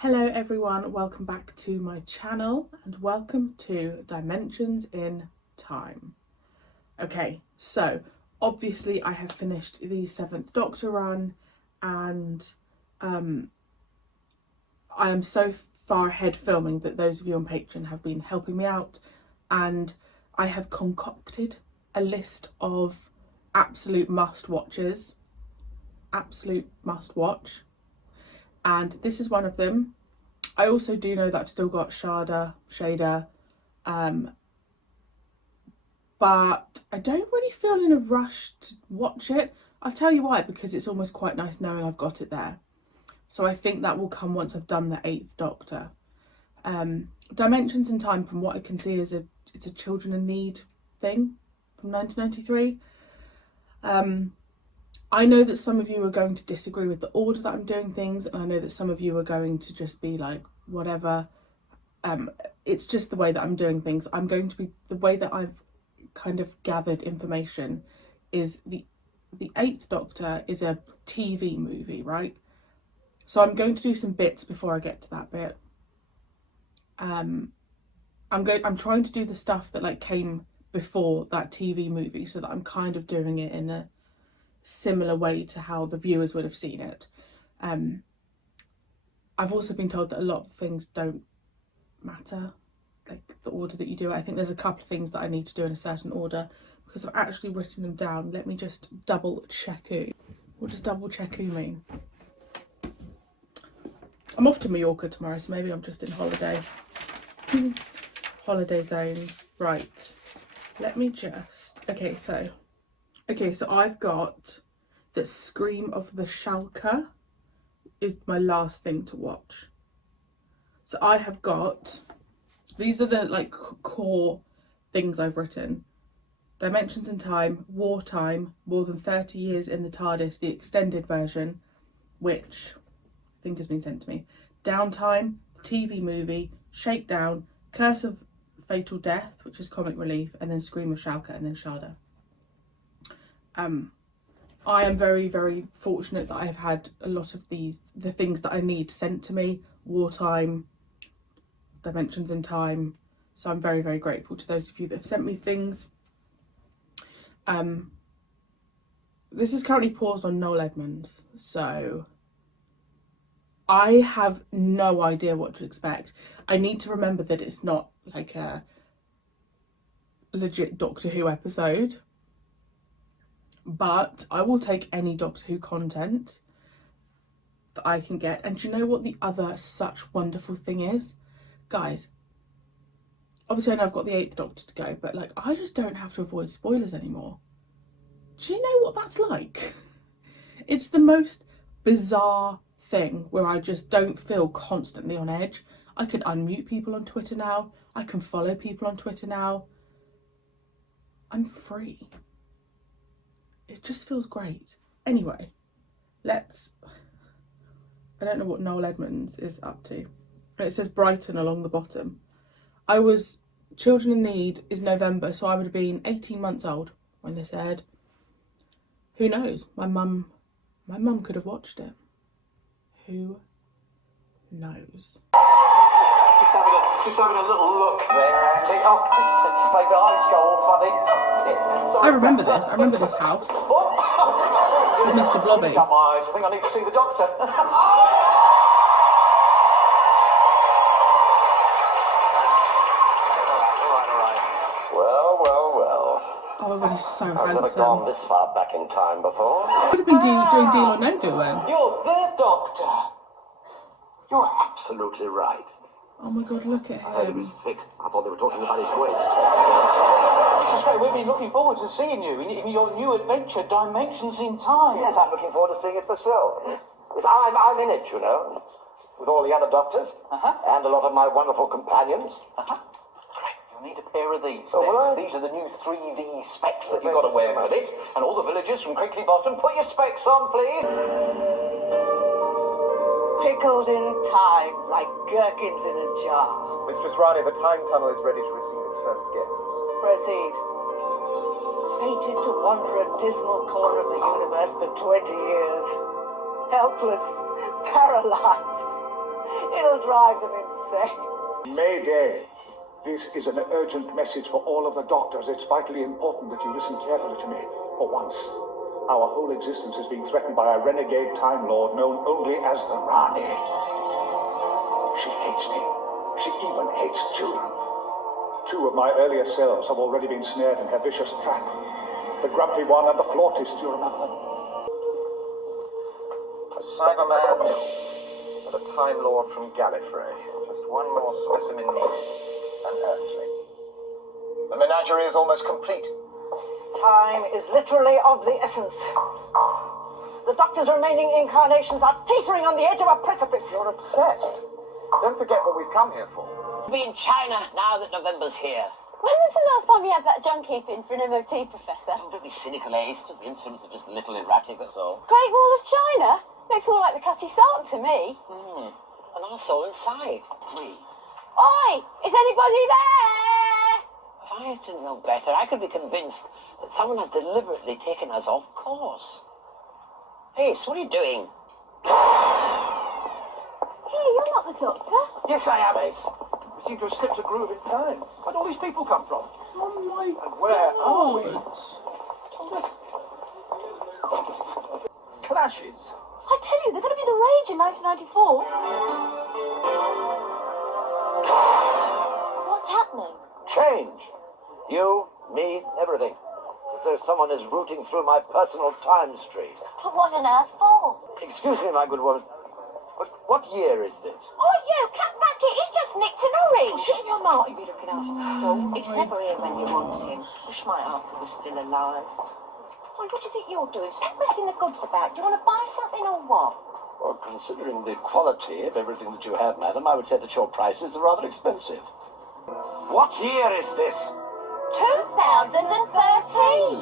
Hello everyone, welcome back to my channel and welcome to Dimensions in Time. Okay, so obviously I have finished the 7th Doctor run and I am so far ahead filming that those of you on Patreon have been helping me out, and I have concocted a list of absolute must-watches, absolute must-watch, and this is one of them. I also do know that I've still got Shader, but I don't really feel in a rush to watch it. I'll tell you why, because it's almost quite nice knowing I've got it there. So I think that will come once I've done the 8th Doctor. Dimensions in Time, from what I can see, it's a Children in Need thing from 1993. I know that some of you are going to disagree with the order that I'm doing things, and I know that some of you are going to just be like, whatever. It's just the way that I'm doing things. The way that I've kind of gathered information is the 8th Doctor is a TV movie, right? So I'm going to do some bits before I get to that bit. I'm trying to do the stuff that like came before that TV movie, so that I'm kind of doing it in a similar way to how the viewers would have seen it. I've also been told that a lot of things don't matter, like the order that you do it. I think there's a couple of things that I need to do in a certain order because I've actually written them down. Let me just double check who. What does double check who mean? I'm off to Mallorca tomorrow, so maybe I'm just in holiday. Holiday zones. Right. Let me just... Okay, so I've got that Scream of the Shalka is my last thing to watch. So I have got... These are the like core things I've written. Dimensions in Time, Wartime, More Than 30 Years in the TARDIS, the extended version, which I think has been sent to me. Downtime, TV movie, Shakedown, Curse of Fatal Death, which is comic relief, and then Scream of Shalka, and then Shada. I am very, very fortunate that I have had a lot of the things that I need sent to me. Wartime, Dimensions in Time. So I'm very, very grateful to those of you that have sent me things. This is currently paused on Noel Edmonds, so I have no idea what to expect. I need to remember that it's not like a legit Doctor Who episode, but I will take any Doctor Who content that I can get. And do you know what the other such wonderful thing is? Guys, obviously I know I've got the 8th Doctor to go, but like I just don't have to avoid spoilers anymore. Do you know what that's like? It's the most bizarre thing where I just don't feel constantly on edge. I can unmute people on Twitter now. I can follow people on Twitter now. I'm free. It just feels great. Anyway, I don't know what Noel Edmonds is up to. It says Brighton along the bottom. Children in Need is November, so I would have been 18 months old when this aired. Who knows? My mum could have watched it. Who knows? Just having a little look there, Andy. Oh, maybe eyes go all funny. Sorry, I remember this. I remember this house with Mr. Blobby. Got my eyes. I think I need to see the doctor. Oh my god, he's so I've never handsome. gone this far back in time before. Would have been doing Deal or No Deal then. You're the doctor. You're absolutely right. Oh my god, look at I heard he him. was thick. I thought they were talking about his waist. This is great. We've been looking forward to seeing you in your new adventure, Dimensions in Time. Yes, I'm looking forward to seeing it myself. Yes, I'm in it, you know, with all the other doctors and a lot of my wonderful companions. Great. You'll need a pair of these. Oh, will I? These are the new 3D specs that you've got to wear for this. And all the villagers from Crickley Bottom, put your specs on, please. Pickled in time, like gherkins in a jar. Mistress Rani, the time tunnel is ready to receive its first guests. Proceed. Fated to wander a dismal corner of the universe for 20 years. Helpless, paralyzed, It'll drive them insane. Mayday. This is an urgent message for all of the doctors. It's vitally important that you listen carefully to me. For once, our whole existence is being threatened by a renegade Time Lord known only as the Rani. She hates me. She even hates children. 2 of my earlier selves have already been snared in her vicious trap. The grumpy one and the flautist, you remember them? A Cyberman and a Time Lord from Gallifrey. Just one more specimen unearthly. The menagerie is almost complete. Time is literally of the essence. The Doctor's remaining incarnations are teetering on the edge of a precipice. You're obsessed. Don't forget what we've come here for. Be in China now that November's here. When was the last time you had that junk keeping for an MOT, Professor? Oh, don't be cynical, Ace. The instruments are just a little erratic, that's all. Great Wall of China? Looks more like the Cutty Sark to me. And also inside. 3. Oi! Is anybody there? If I didn't know better, I could be convinced that someone has deliberately taken us off course. Ace, what are you doing? Hey, you're not the Doctor. Yes, I am, Ace. We seem to have slipped a groove in time. Where'd all these people come from? Oh my And where are we? God. Clashes. I tell you, they're going to be the rage in 1994. What's happening? Change. You, me, everything. As though someone is rooting through my personal time stream. But what on earth for? Excuse me, my good woman. But what year is this? Oh, you, come back here. He's just nicked an orange. Shouldn't your Marty be looking after the stall? It's never here when you want him. Wish my uncle was still alive. Why, what do you think you're doing? Stop messing the gobs about. Do you want to buy something or what? Well, considering the quality of everything that you have, madam, I would say that your prices are rather expensive. What year is this? 2013.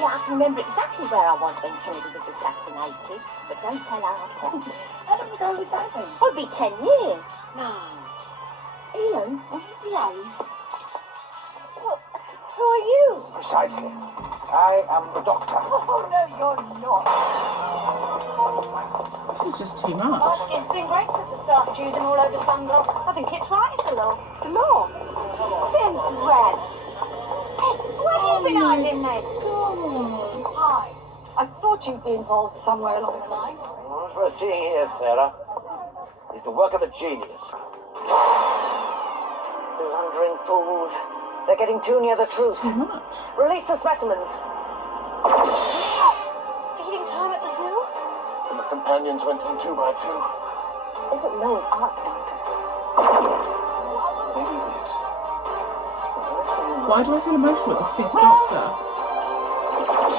Yeah, I can remember exactly where I was when Kennedy was assassinated, but don't tell Arthur. How long ago was that then? Probably 10 years. No. Ian, will you behave? Well, who are you? Precisely. I am the Doctor. Oh, no, you're not. This is just too much. Oh, it's been great since I started using all over sunblock. I think it's right, it's a law. The law? Since when? Hey, where have you been hiding then? I thought you'd be involved somewhere along the line. What we're seeing here, Sarah, is the work of a genius. Blundering fools. They're getting too near the truth. Too much. Release the specimens. Feeding time at the zoo? And the companions went in 2 by 2. Isn't Noah's Ark, Doctor? Maybe it is. Why do I feel emotional at the 5th Doctor?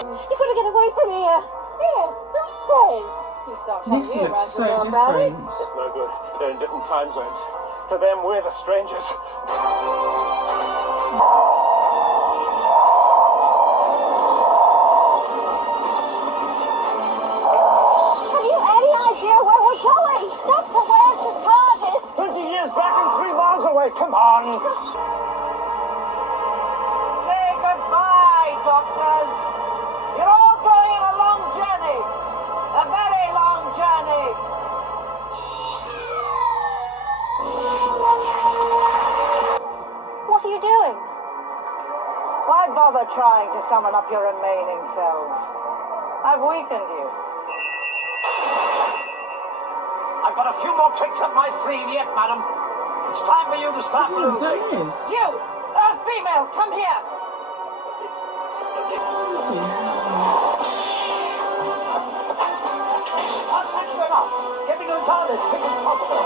You've got to get away from here. Here, who says? You start This showing me looks around so the world about it. different. It's no good. They're in different time zones. To them, we're the strangers. Have you any idea where we're going? Doctor, where's the TARDIS? 20 years back and 3 miles away. Come on. Say goodbye, Doctors. You're all going on a long journey. A very long journey. What are you doing? Why bother trying to summon up your remaining selves? I've weakened you. I've got a few more tricks up my sleeve yet, madam. It's time for you to start What is that losing. is? You, Earth female, come here. Bloody hell. I'll snatch them up. Get me to the TARDIS as quick as possible.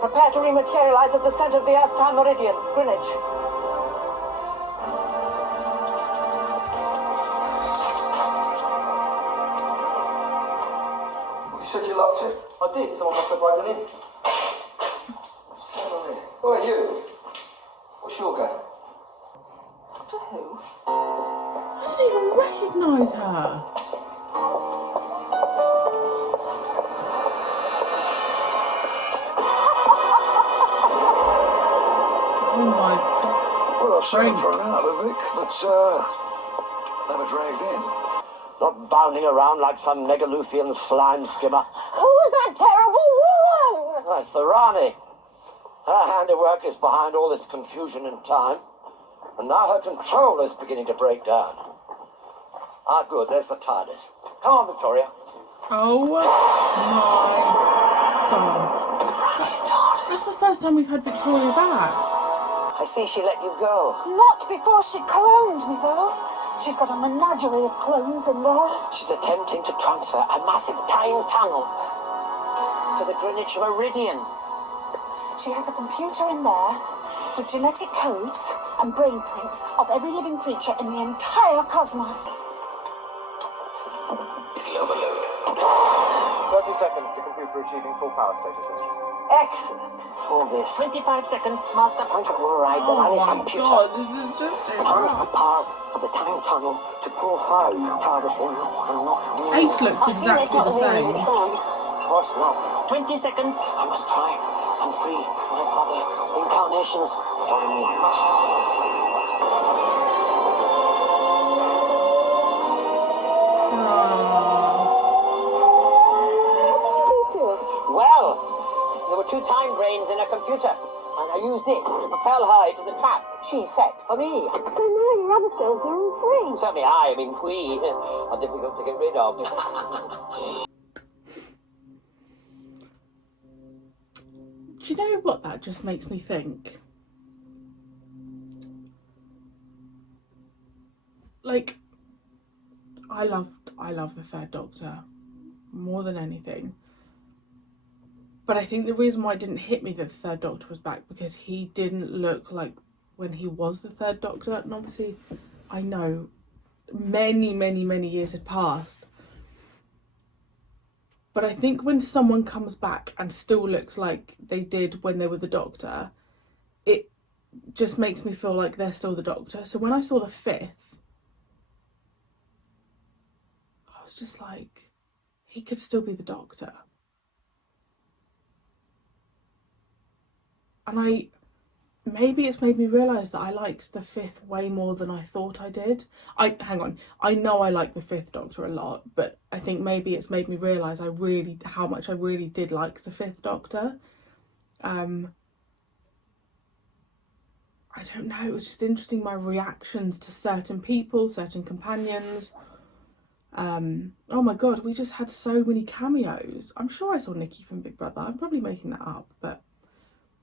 Prepare to rematerialize at the center of the Earth-time meridian, Greenwich. You said you locked it. I did. Someone must have broken in. Who are you? What's your game? Doctor Who? I didn't even recognise her. prank. thrown out of Vic, but never dragged in. Not bounding around like some Megaluthian slime skimmer. Who's that terrible woman? That's the Rani. Her handiwork is behind all this confusion and time. And now her control is beginning to break down. Ah, good, there's the TARDIS. Come on, Victoria. Oh my god. That's the first time we've had Victoria back. I see she let you go. Not before she cloned me, though. She's got a menagerie of clones in there. She's attempting to transfer a massive time tunnel to the Greenwich Meridian. She has a computer in there with genetic codes and brain prints of every living creature in the entire cosmos. It'll overload. 30 seconds to computer achieving full power status, mistress. Excellent. Hold this. 25 seconds, Master. Trying to override the Oh Rani's my computer. god, this is just too Harness the much. power of the time tunnel to pull her TARDIS in and not me. Ace looks exactly the same. Of course not. 20 seconds. I must try and free my other incarnations from me. Well, there were 2 time brains in a computer, and I used it to propel her into the trap she set for me. So now your other selves are all free. Certainly I mean we are difficult to get rid of. Do you know what that just makes me think? Like, I love the Third Doctor more than anything. But I think the reason why it didn't hit me that the Third Doctor was back because he didn't look like when he was the Third Doctor. And obviously, I know many years had passed. But I think when someone comes back and still looks like they did when they were the Doctor, it just makes me feel like they're still the Doctor. So when I saw the 5th, I was just like, he could still be the Doctor. And maybe it's made me realise that I liked the 5th way more than I thought I did. Hang on, I know I like the 5th Doctor a lot, but I think maybe it's made me realise how much I really did like the 5th Doctor. I don't know, it was just interesting, my reactions to certain people, certain companions. Oh my god, we just had so many cameos. I'm sure I saw Nikki from Big Brother. I'm probably making that up, but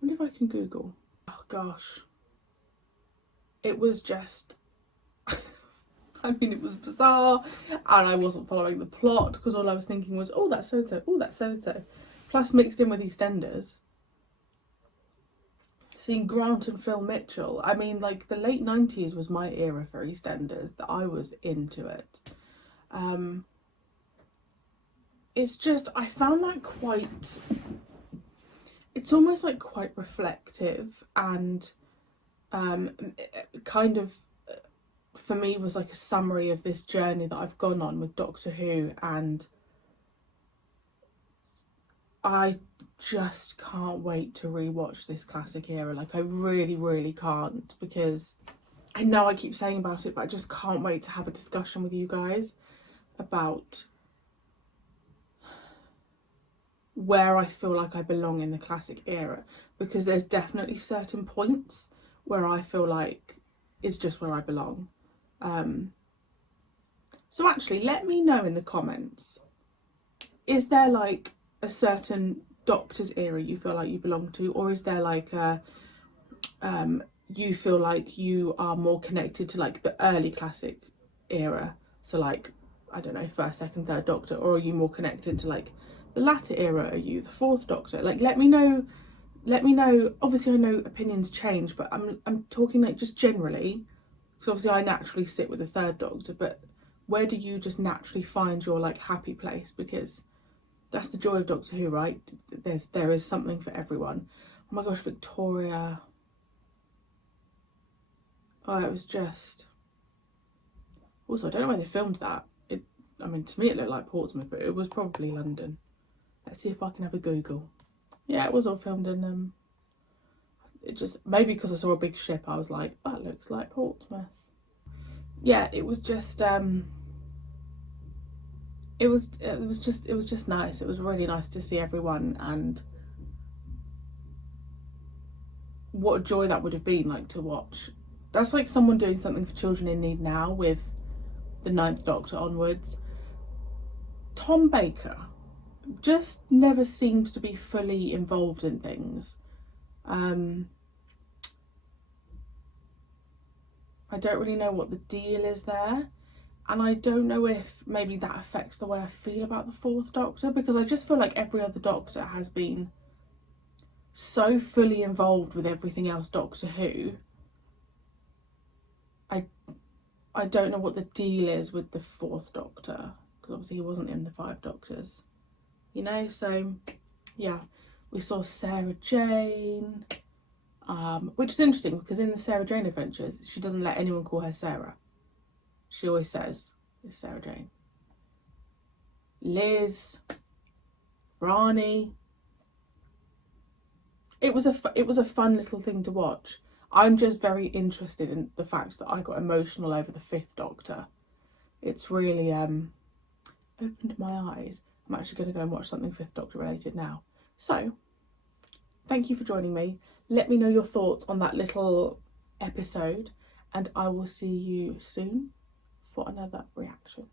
I wonder if I can Google. Oh gosh. It was just, I mean, it was bizarre and I wasn't following the plot because all I was thinking was, oh, that's so-and-so, oh, that's so-and-so. Plus mixed in with EastEnders. Seeing Grant and Phil Mitchell. I mean, like, the late 90s was my era for EastEnders, that I was into it. It's just, I found that quite, it's almost like quite reflective and kind of, for me, was like a summary of this journey that I've gone on with Doctor Who, and I just can't wait to rewatch this classic era. Like, I really can't, because I know I keep saying about it, but I just can't wait to have a discussion with you guys about where I feel like I belong in the classic era, because there's definitely certain points where I feel like it's just where I belong. So actually, let me know in the comments, is there like a certain Doctor's era you feel like you belong to, or is there like a you feel like you are more connected to like the early classic era, so like, I don't know, 1st, 2nd, 3rd Doctor, or are you more connected to like the latter era? Are you the 4th Doctor? Like, let me know. Obviously I know opinions change, but I'm talking like just generally, because obviously I naturally sit with the 3rd Doctor, but where do you just naturally find your like happy place? Because that's the joy of Doctor Who, right? There is something for everyone. Oh my gosh, Victoria. Oh, it was just, also I don't know where they filmed that. I mean, to me it looked like Portsmouth, but it was probably London. Let's see if I can have a Google. Yeah, it was all filmed in it just, maybe because I saw a big ship, I was like, that looks like Portsmouth. Yeah, it was just it was just nice. It was really nice to see everyone, and what a joy that would have been like to watch. That's like someone doing something for children in need now with the 9th Doctor onwards. Tom Baker just never seems to be fully involved in things. I don't really know what the deal is there, and I don't know if maybe that affects the way I feel about the 4th Doctor, because I just feel like every other Doctor has been so fully involved with everything else Doctor Who. I don't know what the deal is with the 4th Doctor, because obviously he wasn't in the 5 Doctors, you know. So yeah, we saw Sarah Jane, which is interesting because in the Sarah Jane adventures she doesn't let anyone call her Sarah. She always says it's Sarah Jane. Liz, Rani. It was a fun little thing to watch. I'm just very interested in the fact that I got emotional over the 5th Doctor. It's really opened my eyes. I'm actually going to go and watch something 5th Doctor related now. So, thank you for joining me. Let me know your thoughts on that little episode, and I will see you soon for another reaction.